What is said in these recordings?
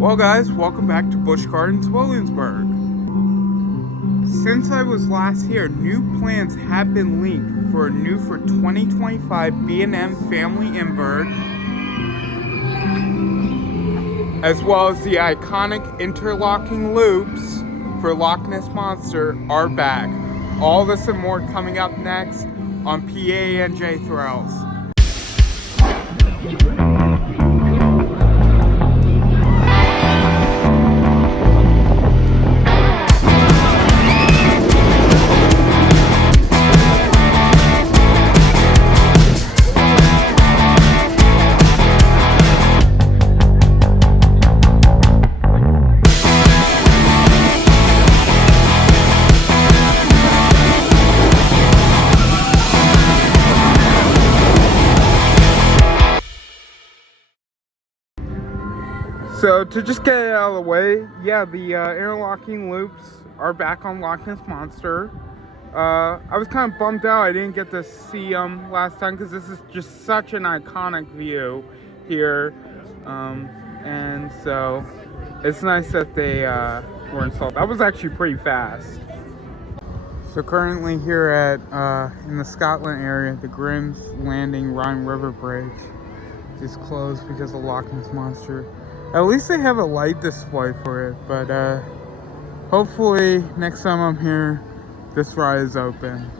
Well guys, welcome back to Busch Gardens Williamsburg. Since I was last here, new plans have been leaked for a new 2025 B&M Family Invert, as well as the iconic interlocking loops for Loch Ness Monster are back. All this and more coming up next on PA&J Thrills. So to just get it out of the way, yeah, the interlocking loops are back on Loch Ness Monster. I was kind of bummed out I didn't get to see them last time because this is just such an iconic view here. And so it's nice that they were installed. That was actually pretty fast. So currently here at in the Scotland area, the Grimm's Landing Rhine River Bridge is closed because of Loch Ness Monster. At least they have a light display for it, but hopefully next time I'm here, this ride is open.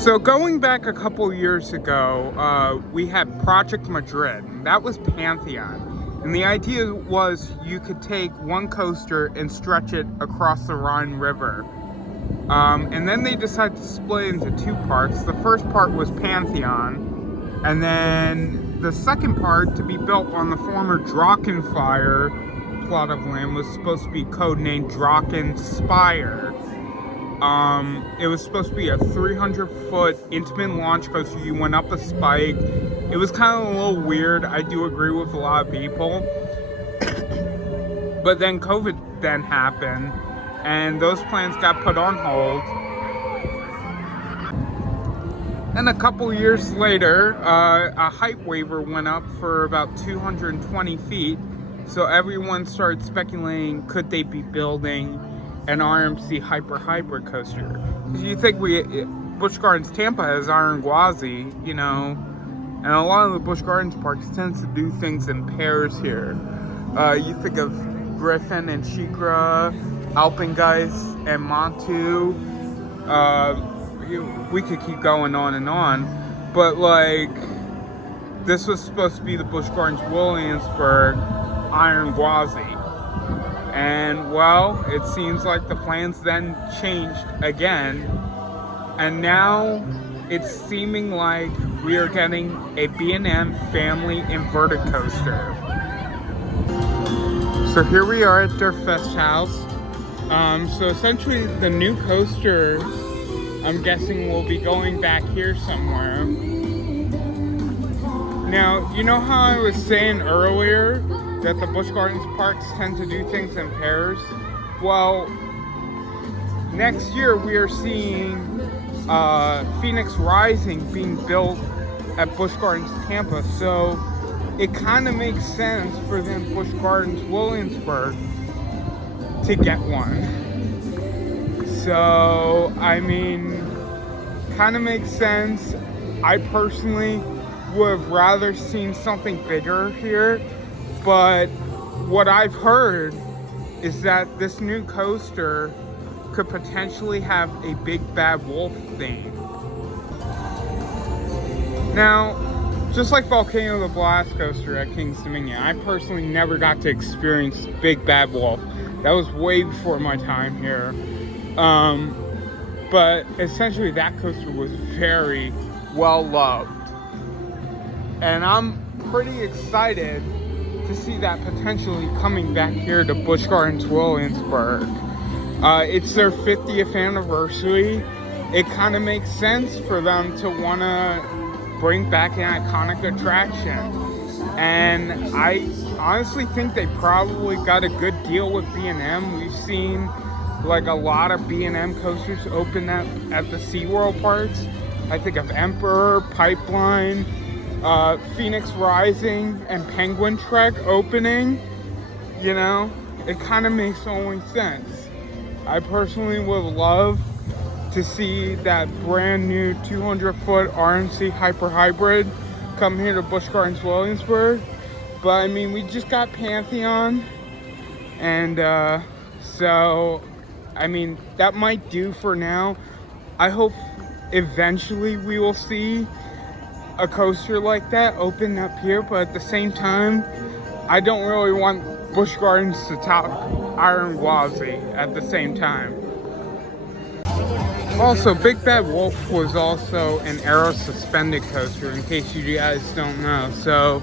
So going back a couple years ago, we had Project Madrid. That was Pantheon. And the idea was you could take one coaster and stretch it across the Rhine River. And then they decided to split it into two parts. The first part was Pantheon, and then the second part, to be built on the former Drachen Fire plot of land, was supposed to be codenamed Drachen Spire. It was supposed to be a 300-foot intimate launch coaster. You went up a spike. It was kind of a little weird. I do agree with a lot of people. But then COVID then happened, and those plans got put on hold. And a couple years later, a height waiver went up for about 220 feet. So everyone started speculating, could they be building an RMC Hyper Hybrid coaster? Because you think Busch Gardens Tampa has Iron Gwazi, you know, and a lot of the Busch Gardens parks tends to do things in pairs here. You think of Griffin and Shikra, Alpengeist and Montu. We could keep going on and on, but like, this was supposed to be the Busch Gardens Williamsburg Iron Gwazi, and well, it seems like the plans then changed again, and now it's seeming like we are getting a B&M Family Inverted coaster. So here we are at their Fest House. So essentially the new coaster, I'm guessing we'll be going back here somewhere. Now, you know how I was saying earlier that the Busch Gardens parks tend to do things in pairs? Well, next year we are seeing Phoenix Rising being built at Busch Gardens Tampa, so it kind of makes sense for them Busch Gardens Williamsburg to get one. So, I mean, kind of makes sense. I personally would have rather seen something bigger here, but what I've heard is that this new coaster could potentially have a big bad wolf theme. Now, just like Volcano the Blast coaster at King's Dominion, I personally never got to experience Big Bad Wolf. That was way before my time here. But essentially that coaster was very well loved. And I'm pretty excited to see that potentially coming back here to Busch Gardens Williamsburg. It's their 50th anniversary. It kind of makes sense for them to want to bring back an iconic attraction. And I honestly think they probably got a good deal with B&M. We've seen like a lot of B&M coasters open at the SeaWorld parks. I think of Emperor, Pipeline, Phoenix Rising and Penguin Trek opening, you know, it kind of makes only sense. I personally would love to see that brand new 200-foot RMC Hyper Hybrid come here to Busch Gardens Williamsburg. But I mean, we just got Pantheon, and so I mean, that might do for now. I hope eventually we will see a coaster like that open up here, but at the same time, I don't really want Busch Gardens to top Iron Gwazi at the same time. Also, Big Bad Wolf was also an aero suspended coaster, in case you guys don't know. So,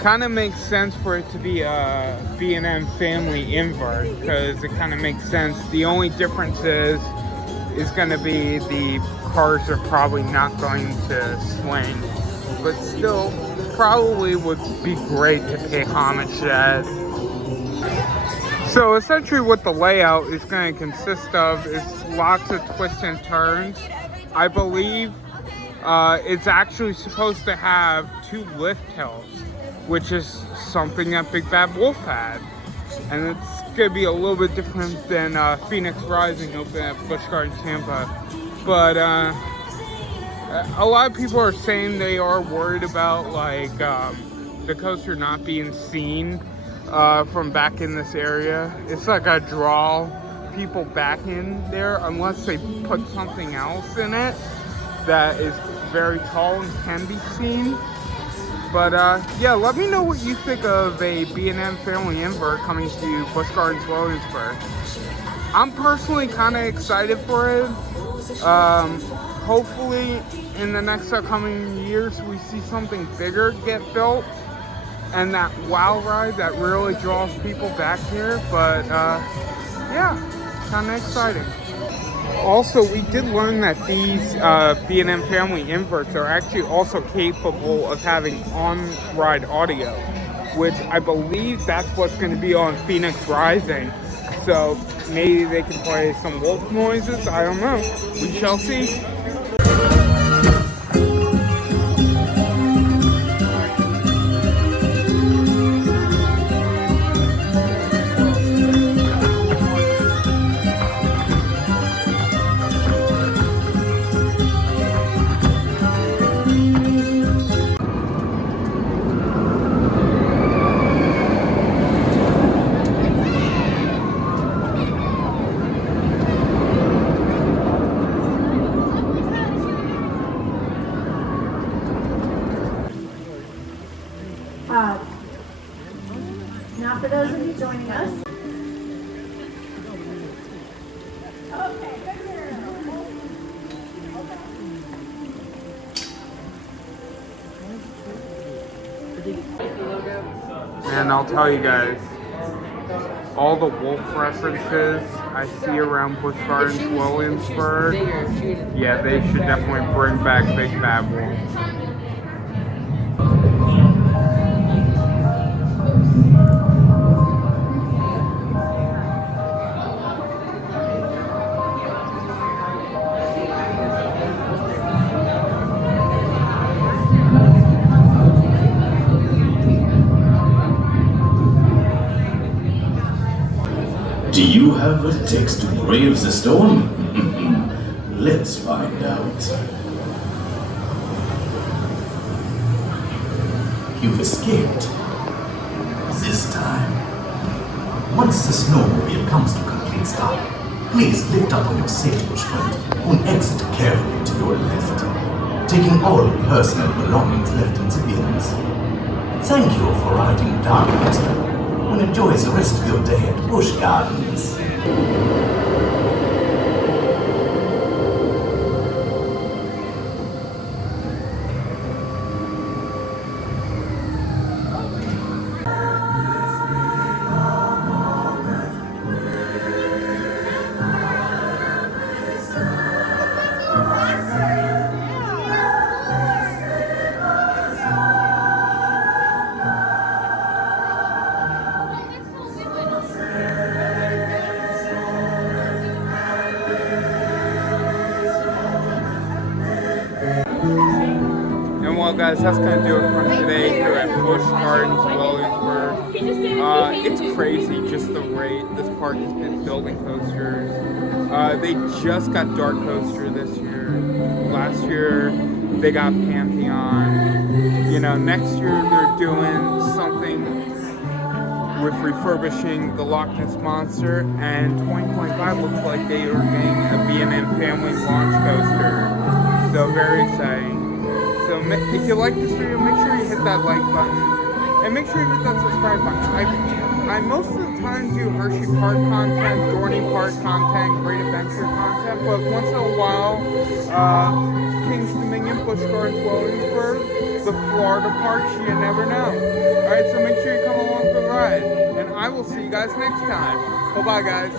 kind of makes sense for it to be a B&M Family Invert, because it kind of makes sense. The only difference is going to be the cars are probably not going to swing, but still probably would be great to pay homage to that. So essentially what the layout is going to consist of is lots of twists and turns. I believe it's actually supposed to have 2 lift hills, which is something that Big Bad Wolf had. And it's going to be a little bit different than Phoenix Rising open at Busch Gardens Tampa. But a lot of people are saying they are worried about like the coaster not being seen from back in this area. It's like a draw people back in there unless they put something else in it that is very tall and can be seen. But yeah, let me know what you think of a B&M Family Invert coming to Busch Gardens Williamsburg. I'm personally kind of excited for it. Hopefully in the next upcoming years we see something bigger get built and that wow ride that really draws people back here. But yeah, kind of exciting. Also, we did learn that these B&M Family Inverts are actually also capable of having on-ride audio, which I believe that's what's going to be on Phoenix Rising. So maybe they can play some wolf noises. I don't know. We shall see. Now for those of you joining us. And I'll tell you guys, all the wolf references I see around Busch Gardens Williamsburg, yeah, they should definitely bring back Big Bad Wolf. Do you have what it takes to brave the storm? Let's find out. You've escaped. This time. Once the snowmobile comes to complete stop, please lift up on your safety restraint and exit carefully to your left, taking all personal belongings left in the bins. Thank you for riding Dark Monster. And enjoy the rest of your day at Busch Gardens. guys, that's gonna do it for today here at Busch Gardens Williamsburg. It's crazy just the rate this park has been building coasters. They just got Dark Coaster this year. Last year they got Pantheon. You know, next year they're doing something with refurbishing the Loch Ness Monster, and 2025 looks like they are getting a B&M Family launch coaster. So very exciting. So if you like this video, make sure you hit that like button, and make sure you hit that subscribe button. I most of the time do Hershey Park content, Dorney Park content, Great Adventure content, but once in a while, Kings Dominion, Busch Gardens Williamsburg, the Florida parks, you never know. Alright, so make sure you come along for the ride, and I will see you guys next time. Bye-bye, guys.